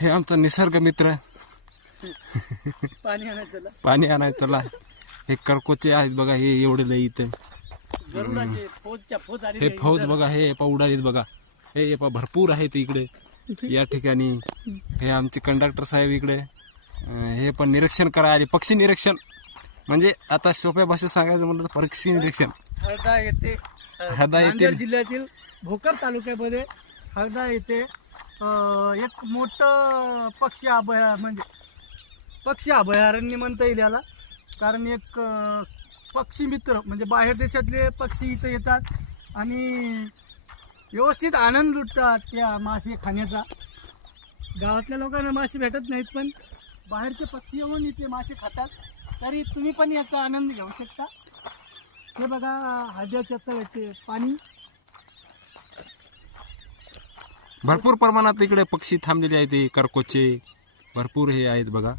हे आमचा निसर्ग मित्र पाणी आणायचं पाणी आणायचं चला. हे करकोचे आहेत बघा, हे एवढे लई इथं. गरुडाचे फौज आली हे फौज बघा, हे उडालीत बघा. हे भरपूर आहेत इकडे या ठिकाणी. हे आमचे कंडक्टर साहेब इकडे. हे पण निरीक्षण करा आले, पक्षी निरीक्षण. म्हणजे आता सोप्या भाषेत सांगायचं म्हटलं तर पक्षी निरीक्षण. हळदा येथे नांदेड जिल्ह्यातील भोकर तालुक्यामध्ये हळदा येथे एक मोठं पक्षी अभयारण्य म्हणता येईल याला. कारण एक पक्षी मित्र म्हणजे बाहेर देशातले पक्षी इथं येतात आणि व्यवस्थित आनंद लुटतात त्या मासे खाण्याचा. गावातल्या लोकांना मासे भेटत नाहीत, पण बाहेरचे पक्षी येऊन इथे मासे खातात. तरी तुम्ही पण याचा आनंद घेऊ शकता. हे बघा हळद्याच्या तळ्याचे पाणी. भरपूर प्रमाणात इकडे पक्षी थांबलेले आहेत. करकोचे भरपूर हे आहेत बघा.